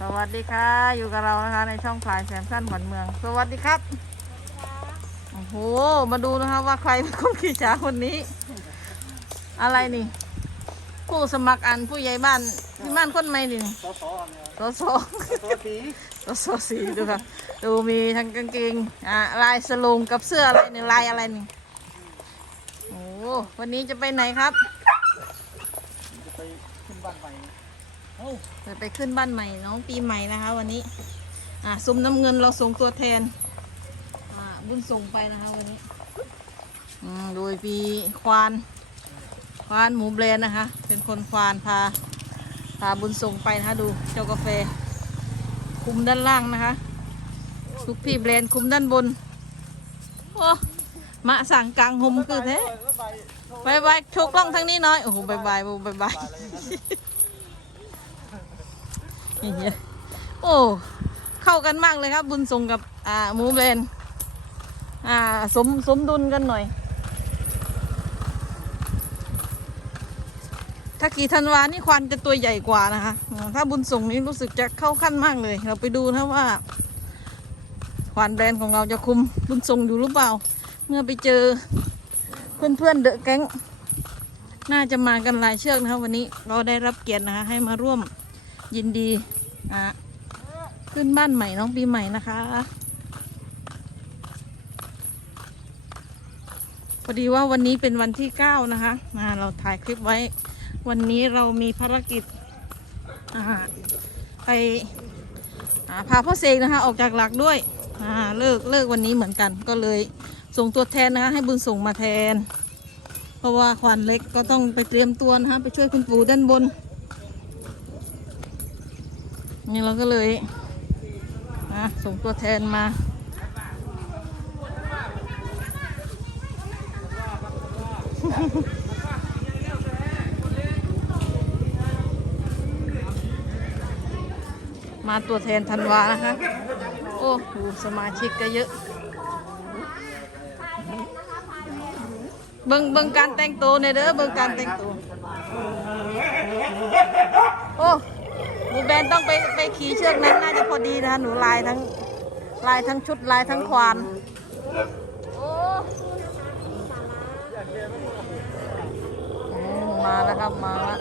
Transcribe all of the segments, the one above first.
สวัสดีค่ะ อยู่กับเรานะคะในช่องพลายแซมสั้นขวัญเมือง สวัสดีครับ โอ้โห มาดูนะคะว่าใครเป็นคนขี่ช้างคนนี้ อะไรนี่ ผู้สมัครอันผู้ใหญ่บ้านที่บ้านคนใหม่นี่สอสอเนี่ยสอสอตัวสีสอสอสีดูค่ะ ดูมีทั้งกางเกงอ่าลายสลงกับเสื้ออะไรนี่ลายอะไรนี่ โอ้โหวันนี้จะไปไหนครับ จะไปขึ้นบ้านใหม่เอ้า จะไปขึ้นบ้านใหม่น้องปีใหม่นะคะ วันนี้ อ่าซุ้มน้ำเงินเราส่งตัวแทน อ่าบุญส่งไปนะคะวันนี้ อืมโดยปีควาน ควานหมูแบรนด์นะคะ เป็นคนควานพา พาบุญส่งไปนะคะดูเจ้ากาแฟ คุมด้านล่างนะคะ ลูกพี่แบรนด์คุมด้านบน โอ้มะสั่งกลางหมคือแท้บายบายโชกล้องทั้งนี้น้อย โอ้โหบายบายบายบายเหี้ย โอ้ เข้ากันมากเลยครับ บุญส่งกับ อ่าหมูแบนอ่า สมสมดุลกันหน่อย ถ้ากี่ธันวานี่ควานจะตัวใหญ่กว่านะคะ ถ้าบุญส่งนี่รู้สึกจะเข้าขั้นมากเลย เราไปดูนะว่าควานแบรนด์ของเราจะคุมบุญส่งอยู่หรือเปล่า เมื่อไปเจอเพื่อนๆเดอะแก๊ง น่าจะมากันหลายเชือกนะคะวันนี้เราได้รับเกียรตินะคะให้มาร่วม ยินดีอะขึ้นบ้านใหม่น้องปีใหม่นะคะ พอดีว่าวันนี้เป็นวันที่เก้านะคะอ่าเราถ่ายคลิปไว้ วันนี้เรามีภารกิจอ่าไปอ่าพาพ่อเสกนะคะ ออกจากหลักด้วยอ่าเลิกเลิกวันนี้เหมือนกัน ก็เลยส่งตัวแทนนะคะ ให้บุญส่งมาแทน เพราะว่าควานเล็กก็ต้องไปเตรียมตัวนะคะ ไปช่วยคุณปู่ด้านบน นี่เราก็เลยอะส่งตัวแทนมา มาตัวแทนธันวานะคะ โอ้โหสมาชิกก็เยอะ เบิ่งเบิ่งการแต่งตัวในอยเด้อเบิ่งการแต่งตัว โอ้ หมูแบนต้องไปไปขี่เชือกนั้นน่าจะพอดีนะคะหนูลายทั้งลายทั้งชุดลายทั้งควานโอ้อืมมาแล้วครับมาแล้ว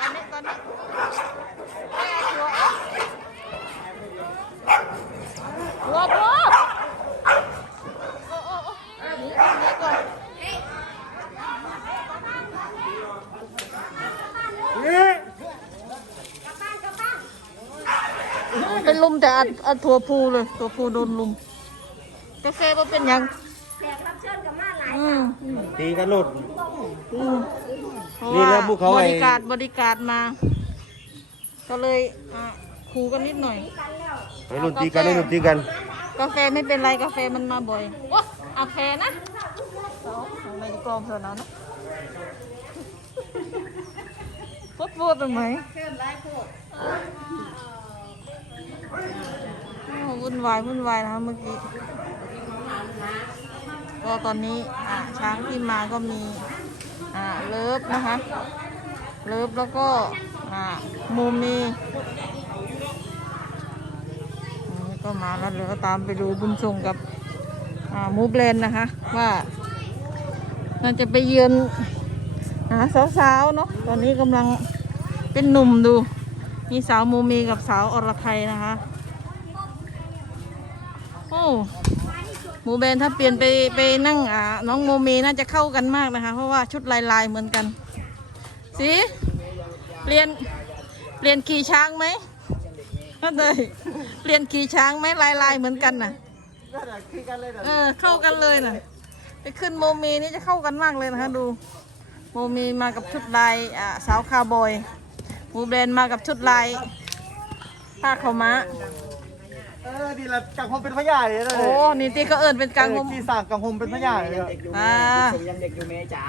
ตอนนี้ตอนนี้แม่ชัวร์หัวหัว โอ้โอ้โอ้หนีก่อนหนีก่อน นี่ เป็นลุม แต่อัดอัดถั่วพูเลยถั่วพูโดนลุมกาแฟว่าเป็นหยังอืมตีกันหลุด อืมเพราะนี่ว่าแล้วพวกเขาบไอ้ ริการบริการมา ก็เลยอะคูกันนิดหน่อย ไม่หลุดตีกันไม่หลุดตีกันกาแฟไม่เป็นไรกาแฟมันมาบ่อยว้าเอาแฟนะเอาเอาในกรองเถอะนะนะพูดพูดตรงไหนอ้าว วุ่นวายวุ่นวายนะคะเมื่อกี้ก็ตอนนี้อ่าช้างที่มาก็มีอ่าเลิฟนะคะเลิฟแล้วก็อ่ามูมีนนี้ก็มาแล้วเดี๋ยวก็ตามไปดูบุญส่งกับอ่ามูเบรนนะคะว่าน่าจะไปเยือนหาสาวๆเนาะตอนนี้กำลังเป็นหนุ่มดู มีสาวมูมีกับสาวอรไทยนะคะ โอ้หมูเบนถ้าเปลี่ยนไปไปนั่งอ่าน้องโมเมน่าจะเข้ากันมากนะคะ เพราะว่าชุดลายลายเหมือนกันสิเปลี่ยนเปลี่ยนขี่ช้างไหมก็เลยเปลี่ยนขี่ช้างไหมลายลายเหมือนกันน่ะเออเข้ากันเลยน่ะ ไปขึ้นโมเมนี่จะเข้ากันมากเลยนะคะ ดู โมเมมากับชุดลายอ่าสาวคาวบอย หมูเบนมากับชุดลายผ้าขาวม้า เออดีละกังหมเป็นพญาเลยนะโอ้นี่ที่เขาเอิญเป็นกลางหมที่สั่งกังหมเป็นพญาเลยอะอ่าผมยังเด็กอยู่เมจ๋า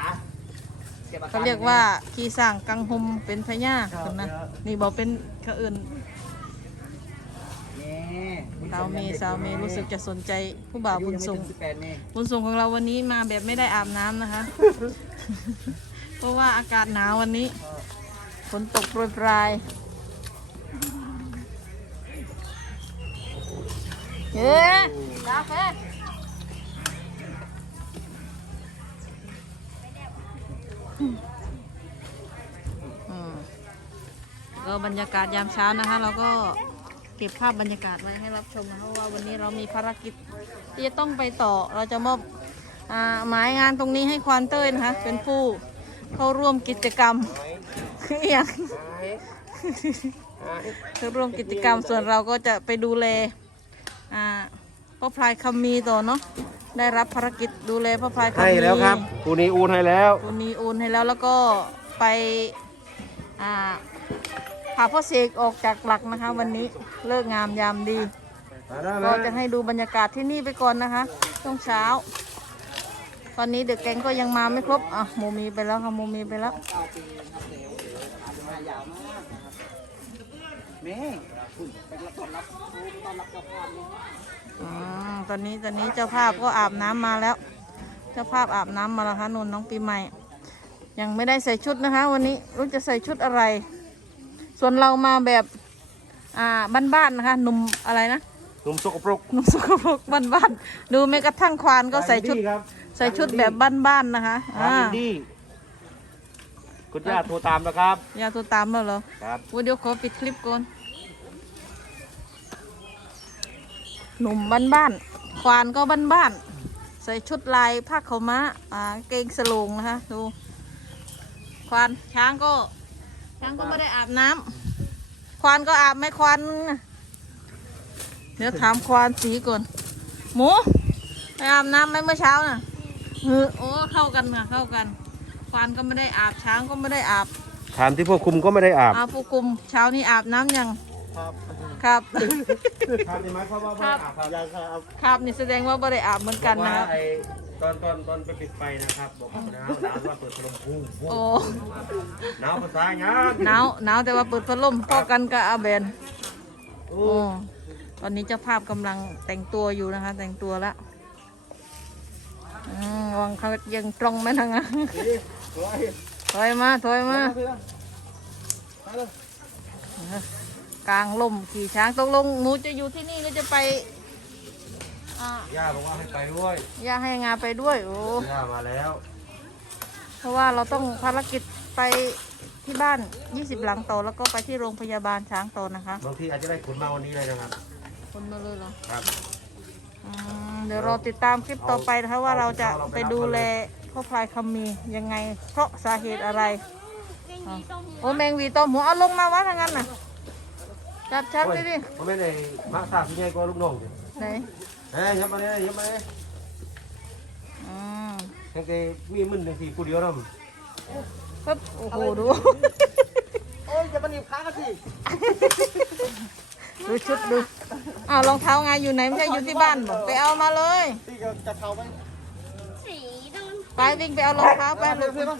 เขาเรียกว่าขี่สร้างกังหมเป็นพญาคนนะนี่บอกเป็นเขาเอื่นเนี่ยสาวเมย์สาวเมย์รู้สึกจะสนใจผู้บ่าวบุญส่งสิบแปดเมย์บุญส่งของเราวันนี้มาแบบไม่ได้อาบน้ำนะคะ เพราะว่าอากาศหนาววันนี้ฝ นตกโปรยปลายเฮ้ยกาแฟอืมก็บรรยากาศยามเช้านะคะ เราก็เก็บภาพบรรยากาศไว้ให้รับชมนะคะเพราะว่าวันนี้เรามีภารกิจที่จะต้องไปต่อเราจะมอบอหมายงานตรงนี้ให้ควานเต้ยนะคะ เป็นผู้เข้าร่วมกิจกรรม คืออย่างเข้าร่วมกิจกรรมส่วนเราก็จะไปดูแลอ่าพ่อพลายคำมีต่อเนาะได้รับภารกิจดูแลพ่อพลายคำมีให้แล้วครับคูนี้อูนให้แล้ววันนี้โอนให้แล้วแล้วก็ไปอ่าพาพ่อเสกออกจากหลักนะคะ วันนี้เลิกงามยามดีเราจะให้ดูบรรยากาศที่นี่ไปก่อนนะคะช่วงเช้า ตอนนี้เด็กแก๊งก็ยังมาไม่ครบ อะโมมีไปแล้วค่ะโมมีไปแล้วเก้าปีครับเดี๋ยวอาจจะมายาวมากนะครับเมย์คุณไปรับต้อนรับต้อนรับเจ้าภาพเนี่ยอืมตอนนี้ตอนนี้เจ้าภาพก็อาบน้ำมาแล้ว เจ้าภาพอาบน้ำมาแล้วค่ะนนน้องปีใหม่ ยังไม่ได้ใส่ชุดนะคะ วันนี้รู้จะใส่ชุดอะไร ส่วนเรามาแบบอ่าบ้านๆนะคะหนุ่มอะไรนะหนุ่มสกปรกหนุ่มสกปรกบ้านๆดูแม้กระทั่งควานก็ใส่ชุดครับ ใส่ชุดแบบบ้านๆนะคะอ่าอ่าดีคุณย่าโทรตามนะครับ ยาตัวตามแล้วเหรอครับอุ๊ยเดี๋ยวขอปิดคลิปก่อน หนุ่มบ้านๆควานก็บ้านๆใส่ชุดลายผ้าขาวม้า อ่าเกงสโลงนะคะ ดู ควานช้างก็ ช้างก็ไม่ได้อาบน้ำควานก็อาบไหม่ควานน่ะเดี๋ยวถามควานสีก่อน หมูไปอาบน้ำไหมเมื่อเช้าน่ะ เออโอ้เข้ากันค่ะเข้ากันควานก็ไม่ได้อาบช้างก็ไม่ได้อาบถามที่พวกคุมก็ไม่ได้อาบอาผู้กุมเช้านี้อาบน้ำยังครับครับครับนี่หมายความว่าไม่ได้อาบครับยังครับครับนี่แสดงว่าไม่ได้อาบเหมือนกันว่านะครับไอ้ตอนตอนตอนไปปิดไฟนะครับบอกว่าหนาวหนาวว่าเปิดพัดลมพุ่งพุ่งโอ้หนาวภาษาหยังหนาวหนาวแต่ว่าเปิดพัดลมพอกันกับอาเบนโอ้โอ้ตอนนี้เจ้าภาพกำลังแต่งตัวอยู่นะคะ แต่งตัวละ อืมวังเขายังตรงไหมทางอะโอ้ยถอยมาถอยมาเพื่อนไปเลยกลางลมขี่ช้างตกลงหนูจะอยู่ที่นี่หรือจะไปอ่าย่าบอกว่าให้ไปด้วยย่าให้งานไปด้วยโอ้ย่ามาแล้ว เพราะว่าเราต้องภารกิจไปที่บ้าน 20 หลังต่อแล้วก็ไปที่โรงพยาบาลช้างต่อนะคะ บางทีอาจจะได้ขนมาวันนี้เลยนะครับ คนมาเลยเหรอ ครับอืม เดี๋ยวเราติดตามคลิปต่อไปนะคะว่าเราจะไปดูแลพ่อพลายคำมียังไง เพราะสาเหตุอะไรอ๋อโอ้แมงวีต้มหัวเอาลงมาวะทางนั้นน่ะจับชัดโอ้ดิยดิมันไม่ได้มาสาบที่ใหญ่กว่าลูกน้องสิไหนเฮ้ยยับมาเลยยับมาเลยอืมยังไงมีมึนยังสี่ผู้เดียวนะปึ๊บโอ้โหดู โอ้ยจะมาหนีบขากันสิ ดูชุดดูอ้าวรองเท้าไงอยู่ไหนไม่ใช่อยู่ที่บ้านบอกไปเอามาเลยที่จะจะเท้าไปสีดำไปวิ่งไปเอารองเท้าไปไปลูกเพื่อนท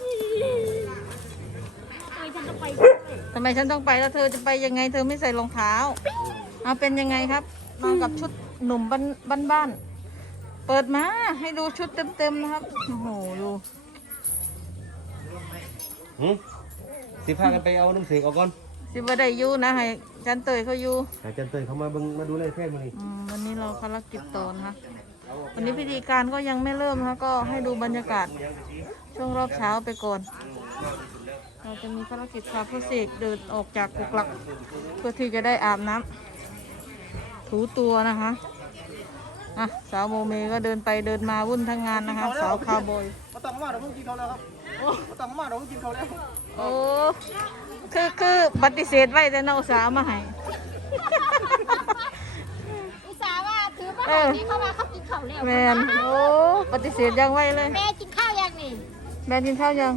ำไมฉันต้องไปด้วยทำไมฉันต้องไปแล้วเธอจะไปยังไงเธอไม่ใส่รองเท้าเอาเป็นยังไงครับมากับชุดหนุ่มบ้านบ้านบ้านเปิดมาให้ดูชุดเต็มๆนะครับโอ้โหดูหืมสิพากันไปเอาน้ำเสกออกก่อน สิบ่ได้อยู่นะให้จันเตยเขาอยู่อาจารย์เตยเขามาเบิ่งมาดูเลยแค่มือนี้อืมวันนี้เราภารกิจต่อนะคะวันนี้พิธีการก็ยังไม่เริ่มนะคะก็ให้ดูบรรยากาศช่วงรอบเช้าไปก่อน เราจะมีภารกิจพาผู้เสกเดินออกจากกุกหลัก เพื่อที่จะได้อาบน้ำถูตัวนะคะอะสาวโมเมก็เดินไปเดินมาวุ่นทั้งงานนะคะ สาวคาวบอย มาตังมาเดี๋ยวเพิ่งกินเขาแล้วครับมาตังมาเดี๋ยวเพิ่งกินเขาแล้ว โอ้ คือคือปฏิเสธไว้แต่เนาะอุตสาห์มาให้อุตส่าห์ว่าถือมาเอแบบอนี้เข้ามาเขากินข้าวแล้วแมนโอ้ปฏิเสธยังไว้เลย แม่กินข้าวยังนี่แมนกินข้าวยัง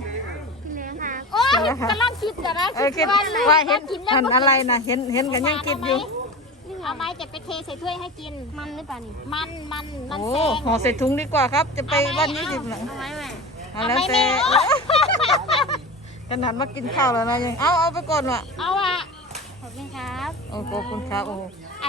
กินแล้วค่ะโอ้ยกินแล้วค่ะ กำลังคิดอยู่นะเออคิดว่าว่าเห็นกินแล้วหันอะไรนะเห็นเห็นกันยังคิดอยู่เอาไหมจะไปเทใส่ถ้วยให้กินมันหรือเปล่านี่มันมันมันโอ้แซงห่อใส่ถุงดีกว่าครับ จะไปเอาไหมวันยี่สิบหลังเอาไหมแม่เอาแล้วแต่ ขนาดมากินข้าวแล้วนะยังเอาเอาไปก่อนว่ะเอาอะไหมครับโอ้ขอบคุณครับโอ้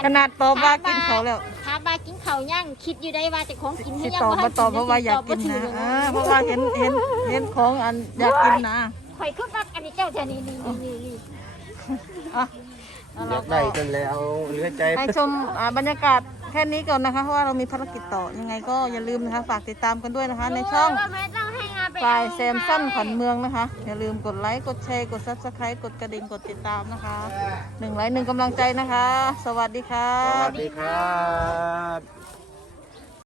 ขนาดตอบว่ากินเขาวแล้วถามว่ากินเขาวย่างคิดอยู่ได้ว่าจะของกินให้ที่ยังตอบบ่ทัมาตอบเพราะว่าอยากกินนะอ่าเพราะว่าเห็นเห็นเห็นของอันอยากกินนะข่อยขึ้นมาอันนี้เจ้าเธอนี่นี่นี่นี่อะอแล้วยากเราได้ก็กันแล้วเหลือใจ ให้ชมอ่าบรรยากาศแค่นี้ก่อนนะคะเพราะว่าเรามีภารกิจต่อยังไงก็อย่าลืมนะคะฝากติดตามกันด้วยนะคะ ในช่อง ว่าแม่ต้องให้งานไปฝ่ายแซมสั้นขวัญเมืองนะคะ อย่าลืมกดไลค์กดแชร์กดซับสไครต์กดกระดิ่งกดติดตามนะคะหนึ่งไลค์หนึ่งกำลังใจนะคะ สวัสดีค่ะ สวัสดีครับ